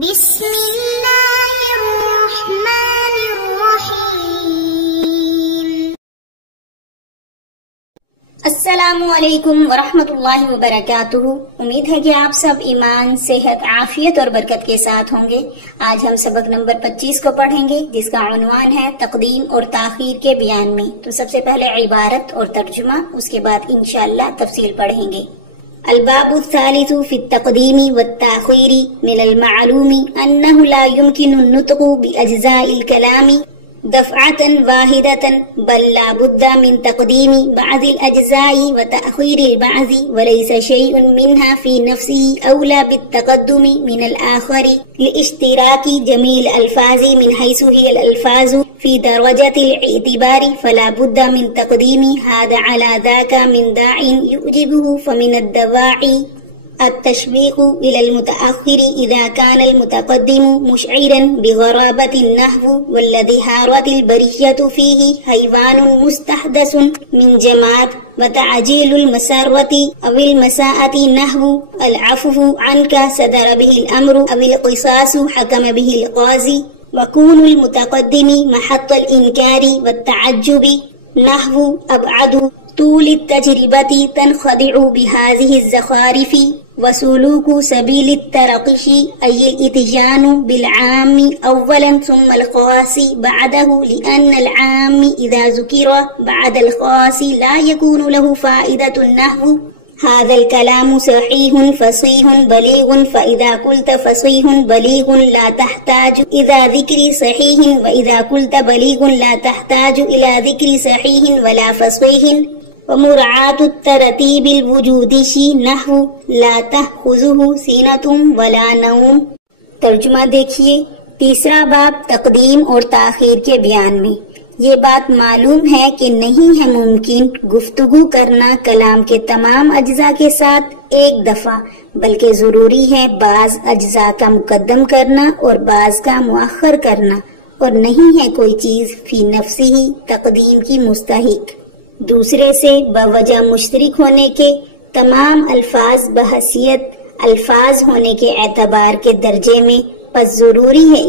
بسم اللہ الرحمن الرحیم۔ السلام علیکم ورحمۃ اللہ وبرکاتہ۔ امید ہے کہ آپ سب ایمان، صحت، عافیت اور برکت کے ساتھ ہوں گے۔ آج ہم سبق نمبر 25 کو پڑھیں گے، جس کا عنوان ہے تقدیم اور تاخیر کے بیان میں۔ تو سب سے پہلے عبارت اور ترجمہ، اس کے بعد انشاءاللہ تفصیل پڑھیں گے۔ الباب الثالث في التقديم والتأخير من المعلوم أنه لا يمكن النطق بأجزاء الكلام دفعة واحدة، بل لا بد من تقديم بعض الأجزاء وتأخير البعض، وليس شيء منها في نفسه أولى بالتقدم من الآخر لاشتراك جميع الألفاظ من حيث هي الألفاظ في درجة الاعتبار، فلا بد من تقديم هذا على ذاك من داع يؤجبه، فمن الدواعي التشويق إلى المتأخر إذا كان المتقدم مشعرا بغرابة النحو والذي هارت البرية فيه حيوان مستحدث من جماد، وتعجيل المسرة أو المساءة نحو العفو عنك صدر به الأمر أو القصاص حكم به القاضي، وكون المتقدم محط الإنكار والتعجب نحو أبعد طول التجربة تنخدع بهذه الزخارف، وسلوك سبيل الترقش أي الاتيان بالعام أولا ثم الخاص بعده، لأن العام إذا ذكر بعد الخاص لا يكون له فائدة النحو هذا الكلام صحيح فصيح بليغ، فإذا قلت فصيح بليغ لا تحتاج إلى ذكر صحيح، وإذا قلت بليغ لا تحتاج إلى ذكر صحيح ولا فصيح، ومراعاة الترتيب الوجودي نحو لا تأخذه سنة ولا نوم۔ ترجمہ دیکھیے۔ تیسرا باب تقدیم اور تاخیر کے بیان میں۔ یہ بات معلوم ہے کہ نہیں ہے ممکن گفتگو کرنا کلام کے تمام اجزاء کے ساتھ ایک دفعہ، بلکہ ضروری ہے بعض اجزاء کا مقدم کرنا اور بعض کا مؤخر کرنا، اور نہیں ہے کوئی چیز فی نفسی ہی تقدیم کی مستحق دوسرے سے بوجہ مشترک ہونے کے۔ تمام الفاظ بحیثیت الفاظ ہونے کے اعتبار کے درجے میں، پس ضروری ہے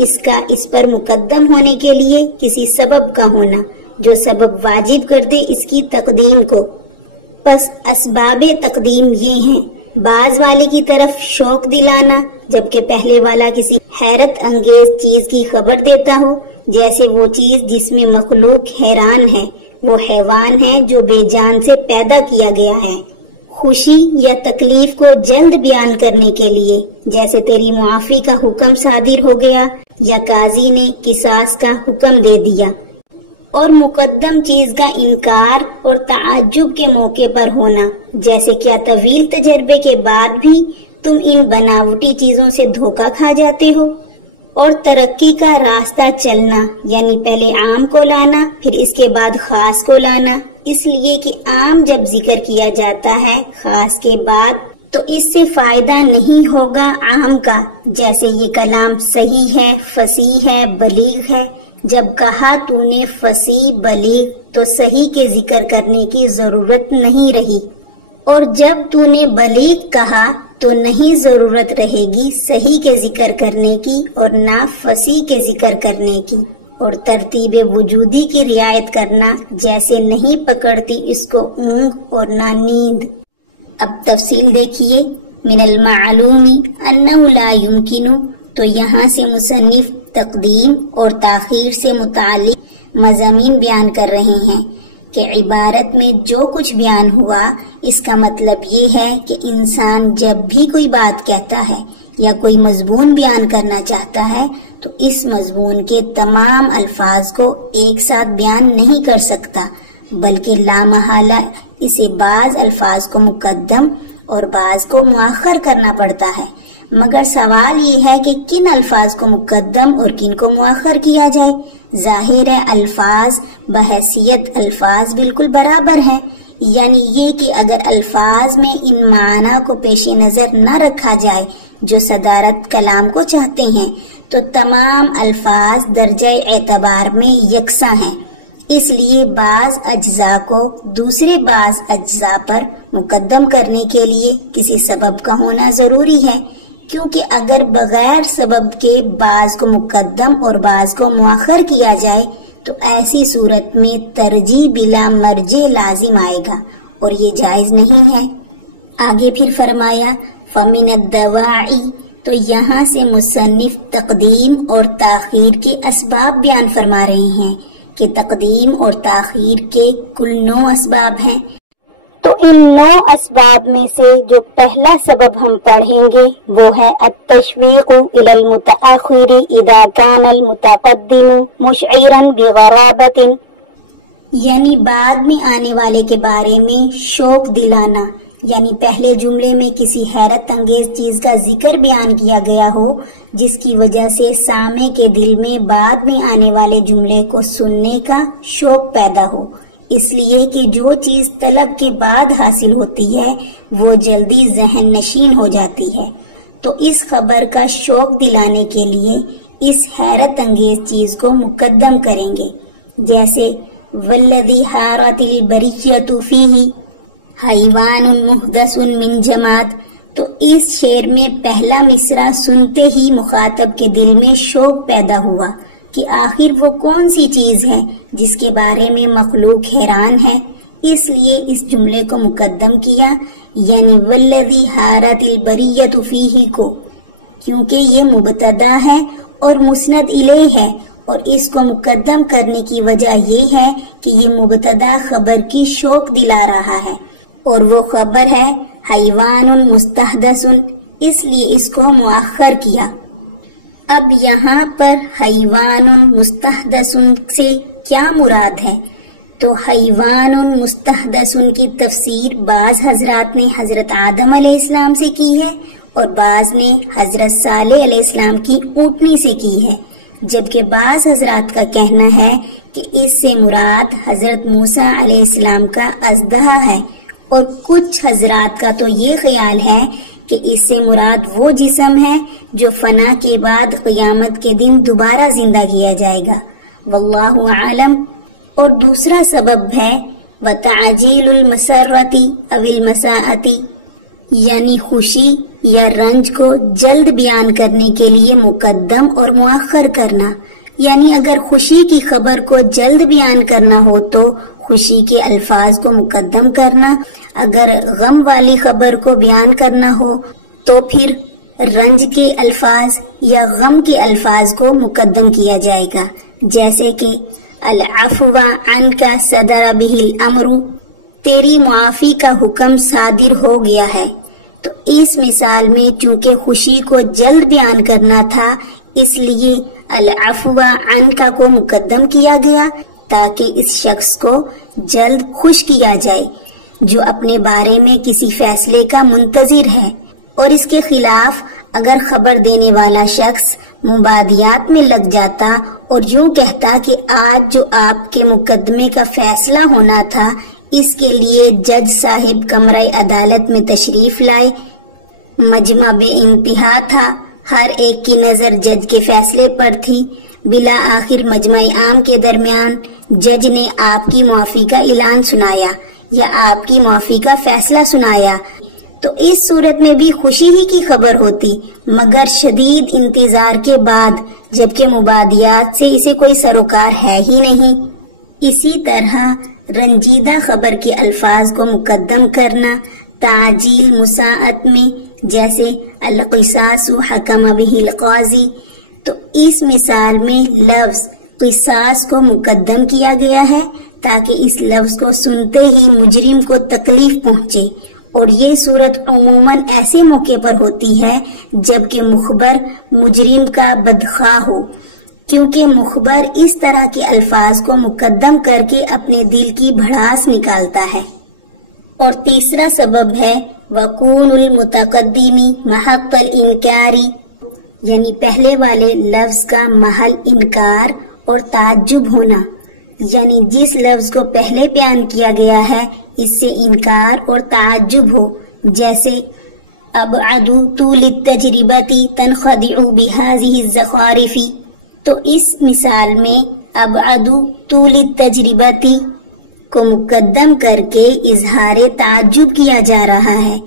اس پر مقدم ہونے کے لیے کسی سبب کا ہونا جو سبب واجب کر دے اس کی تقدیم کو۔ پس اسباب تقدیم یہ ہیں: بعض والے کی طرف شوق دلانا، جبکہ پہلے والا کسی حیرت انگیز چیز کی خبر دیتا ہو، جیسے وہ چیز جس میں مخلوق حیران ہے، وہ حیوان ہے جو بے جان سے پیدا کیا گیا ہے۔ خوشی یا تکلیف کو جلد بیان کرنے کے لیے، جیسے تیری معافی کا حکم صادر ہو گیا یا قاضی نے قصاص کا حکم دے دیا۔ اور مقدم چیز کا انکار اور تعجب کے موقع پر ہونا، جیسے کیا طویل تجربے کے بعد بھی تم ان بناوٹی چیزوں سے دھوکہ کھا جاتے ہو۔ اور ترقی کا راستہ چلنا، یعنی پہلے عام کو لانا پھر اس کے بعد خاص کو لانا، اس لیے کہ عام جب ذکر کیا جاتا ہے خاص کے بعد تو اس سے فائدہ نہیں ہوگا عام کا، جیسے یہ کلام صحیح ہے، فصیح ہے، بلیغ ہے۔ جب کہا تو نے فصیح بلیغ تو صحیح کے ذکر کرنے کی ضرورت نہیں رہی، اور جب تو نے بلیغ کہا تو نہیں ضرورت رہے گی صحیح کے ذکر کرنے کی اور نہ فصیح کے ذکر کرنے کی۔ اور ترتیب وجودی کی رعایت کرنا، جیسے نہیں پکڑتی اس کو اونگ اور نہ نیند۔ اب تفصیل دیکھیے۔ من المعلوم انہ لا یمکن، تو یہاں سے مصنف تقدیم اور تاخیر سے متعلق مضامین بیان کر رہے ہیں کہ عبارت میں جو کچھ بیان ہوا اس کا مطلب یہ ہے کہ انسان جب بھی کوئی بات کہتا ہے یا کوئی مضمون بیان کرنا چاہتا ہے تو اس مضمون کے تمام الفاظ کو ایک ساتھ بیان نہیں کر سکتا، بلکہ لامحالہ اسے بعض الفاظ کو مقدم اور بعض کو مؤخر کرنا پڑتا ہے۔ مگر سوال یہ ہے کہ کن الفاظ کو مقدم اور کن کو مؤخر کیا جائے۔ ظاہر ہے الفاظ بحیثیت الفاظ بالکل برابر ہیں، یعنی یہ کہ اگر الفاظ میں ان معنی کو پیش نظر نہ رکھا جائے جو صدارت کلام کو چاہتے ہیں تو تمام الفاظ درجہ اعتبار میں یکساں ہیں۔ اس لیے بعض اجزاء کو دوسرے بعض اجزاء پر مقدم کرنے کے لیے کسی سبب کا ہونا ضروری ہے۔ کیونکہ اگر بغیر سبب کے بعض کو مقدم اور بعض کو مؤخر کیا جائے تو ایسی صورت میں ترجیح بلا مرجع لازم آئے گا اور یہ جائز نہیں ہے۔ آگے پھر فرمایا فَمِنَ الدَّوَاعِي، تو یہاں سے مصنف تقدیم اور تاخیر کے اسباب بیان فرما رہے ہیں کہ تقدیم اور تاخیر کے کل 9 اسباب ہیں۔ تو ان 9 اسباب میں سے جو پہلا سبب ہم پڑھیں گے وہ ہے التشویق الی المتأخر اذا كان المتقدم مشعرا بغرابۃ، یعنی بعد میں آنے والے کے بارے میں شوق دلانا، یعنی پہلے جملے میں کسی حیرت انگیز چیز کا ذکر بیان کیا گیا ہو جس کی وجہ سے سامع کے دل میں بعد میں آنے والے جملے کو سننے کا شوق پیدا ہو، اس لیے کہ جو چیز طلب کے بعد حاصل ہوتی ہے وہ جلدی ذہن نشین ہو جاتی ہے۔ تو اس خبر کا شوق دلانے کے لیے اس حیرت انگیز چیز کو مقدم کریں گے، جیسے والذی حارت البریۃ فیہ حیوان محدث من جماد، تو اس شعر میں پہلا مصرع سنتے ہی مخاطب کے دل میں شوق پیدا ہوا کہ آخر وہ کون سی چیز ہے جس کے بارے میں مخلوق حیران ہے، اس لیے اس جملے کو مقدم کیا، یعنی والذی حارت البریۃ فیہ کو، کیونکہ یہ مبتدا ہے اور مسند الیہ ہے، اور اس کو مقدم کرنے کی وجہ یہ ہے کہ یہ مبتدا خبر کی شوق دلا رہا ہے اور وہ خبر ہے حیوان مستحدث، اس لیے اس کو مؤخر کیا۔ اب یہاں پر حیوان مستحدث سے کیا مراد ہے؟ تو حیوان مستحدث کی تفسیر بعض حضرات نے حضرت آدم علیہ السلام سے کی ہے اور بعض نے حضرت صالح علیہ السلام کی اونٹنی سے کی ہے، جبکہ بعض حضرات کا کہنا ہے کہ اس سے مراد حضرت موسیٰ علیہ السلام کا اژدہا ہے، اور کچھ حضرات کا تو یہ خیال ہے کہ اس سے مراد وہ جسم ہے جو فنا کے بعد قیامت کے دن دوبارہ زندہ کیا جائے گا، واللہ عالم۔ اور دوسرا سبب ہے وتعجیل المسرۃ او المساءۃ، یعنی خوشی یا رنج کو جلد بیان کرنے کے لیے مقدم اور مؤخر کرنا، یعنی اگر خوشی کی خبر کو جلد بیان کرنا ہو تو خوشی کے الفاظ کو مقدم کرنا، اگر غم والی خبر کو بیان کرنا ہو تو پھر رنج کے الفاظ یا غم کے الفاظ کو مقدم کیا جائے گا، جیسے کہ العفو عنک صدر بہ الامر، تیری معافی کا حکم صادر ہو گیا ہے۔ تو اس مثال میں چونکہ خوشی کو جلد بیان کرنا تھا اس لیے العفو عنک کو مقدم کیا گیا تاکہ اس شخص کو جلد خوش کیا جائے جو اپنے بارے میں کسی فیصلے کا منتظر ہے، اور اس کے خلاف اگر خبر دینے والا شخص مبادیات میں لگ جاتا اور یوں کہتا کہ آج جو آپ کے مقدمے کا فیصلہ ہونا تھا اس کے لیے جج صاحب کمرہ عدالت میں تشریف لائے، مجمع بے انتہا تھا، ہر ایک کی نظر جج کے فیصلے پر تھی، بلا آخر مجمع عام کے درمیان جج نے آپ کی معافی کا اعلان سنایا یا آپ کی معافی کا فیصلہ سنایا، تو اس صورت میں بھی خوشی ہی کی خبر ہوتی مگر شدید انتظار کے بعد، جبکہ مبادیات سے اسے کوئی سروکار ہے ہی نہیں۔ اسی طرح رنجیدہ خبر کے الفاظ کو مقدم کرنا تعجیل مساءت میں، جیسے القصاص حکم بہ القاضی، تو اس مثال میں لفظ قصاص کو مقدم کیا گیا ہے تاکہ اس لفظ کو سنتے ہی مجرم کو تکلیف پہنچے، اور یہ صورت عموماً ایسے موقع پر ہوتی ہے جبکہ مخبر مجرم کا بدخواہ ہو، کیونکہ مخبر اس طرح کے الفاظ کو مقدم کر کے اپنے دل کی بھڑاس نکالتا ہے۔ اور تیسرا سبب ہے وقون المتقدم محق الانکار، یعنی پہلے والے لفظ کا محل انکار اور تعجب ہونا، یعنی جس لفظ کو پہلے بیان کیا گیا ہے اس سے انکار اور تعجب ہو، جیسے ابعد طول التجربۃ تنخدع بهذه الزخارف، تو اس مثال میں ابعد طول التجربۃ کو مقدم کر کے اظہار تعجب کیا جا رہا ہے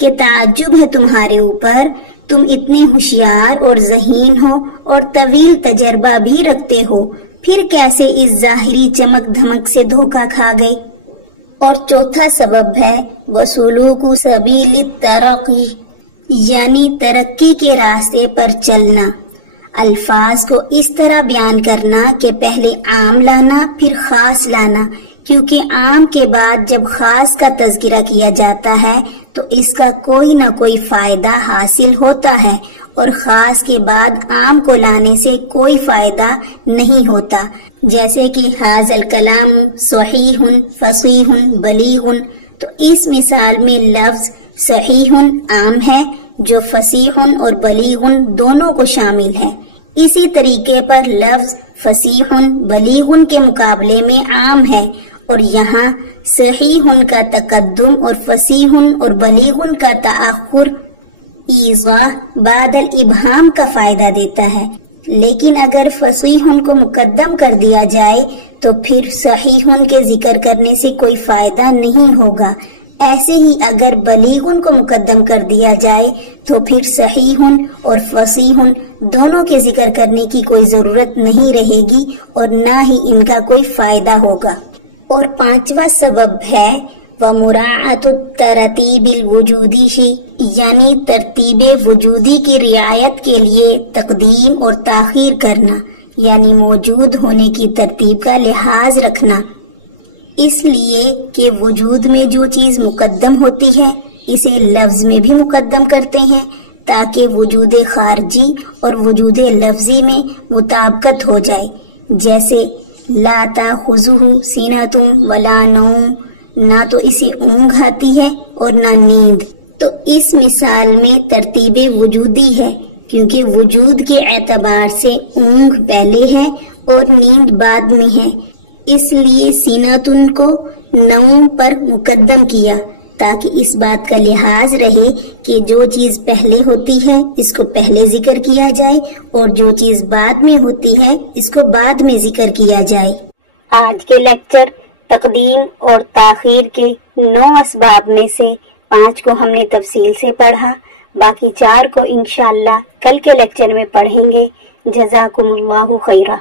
کہ تعجب ہے تمہارے اوپر، تم اتنے ہوشیار اور ذہین ہو اور طویل تجربہ بھی رکھتے ہو، پھر کیسے اس ظاہری چمک دھمک سے دھوکہ کھا گئے؟ اور چوتھا سبب ہے وسلوک سبیل الترقی، یعنی ترقی کے راستے پر چلنا، الفاظ کو اس طرح بیان کرنا کہ پہلے عام لانا پھر خاص لانا، کیونکہ عام کے بعد جب خاص کا تذکرہ کیا جاتا ہے تو اس کا کوئی نہ کوئی فائدہ حاصل ہوتا ہے، اور خاص کے بعد عام کو لانے سے کوئی فائدہ نہیں ہوتا، جیسے کہ ھذا الکلام صحیح فصیح بلیغ، تو اس مثال میں لفظ صحیح عام ہے جو فصیح اور بلیغ دونوں کو شامل ہے۔ اسی طریقے پر لفظ فصیح بلیغ کے مقابلے میں عام ہے، اور یہاں صحیح کا تقدم اور فصیح اور بلیغ کا تأخر ایضاح بعد الابہام کا فائدہ دیتا ہے، لیکن اگر فصیح کو مقدم کر دیا جائے تو پھر صحیح کے ذکر کرنے سے کوئی فائدہ نہیں ہوگا۔ ایسے ہی اگر بلیغ کو مقدم کر دیا جائے تو پھر صحیح اور فصیح دونوں کے ذکر کرنے کی کوئی ضرورت نہیں رہے گی اور نہ ہی ان کا کوئی فائدہ ہوگا۔ اور پانچواں سبب ہے وَمُرَاعَةُ التَّرْتِیبِ الْوُجُودِی، یعنی ترتیب وجودی کی رعایت کے لیے تقدیم اور تاخیر کرنا، یعنی موجود ہونے کی ترتیب کا لحاظ رکھنا، اس لیے کہ وجود میں جو چیز مقدم ہوتی ہے اسے لفظ میں بھی مقدم کرتے ہیں تاکہ وجود خارجی اور وجود لفظی میں مطابقت ہو جائے، جیسے لا تاخذہ سینۃ ولا نوم، نہ تو اسے اونگ آتی ہے اور نہ نیند، تو اس مثال میں ترتیب وجودی ہے کیونکہ وجود کے اعتبار سے اونگ پہلے ہے اور نیند بعد میں ہے، اس لیے سیناتن کو نوم پر مقدم کیا تاکہ اس بات کا لحاظ رہے کہ جو چیز پہلے ہوتی ہے اس کو پہلے ذکر کیا جائے اور جو چیز بعد میں ہوتی ہے اس کو بعد میں ذکر کیا جائے۔ آج کے لیکچر تقدیم اور تاخیر کے 9 اسباب میں سے 5 کو ہم نے تفصیل سے پڑھا، باقی 4 کو انشاءاللہ کل کے لیکچر میں پڑھیں گے۔ جزاکم اللہ خیرہ۔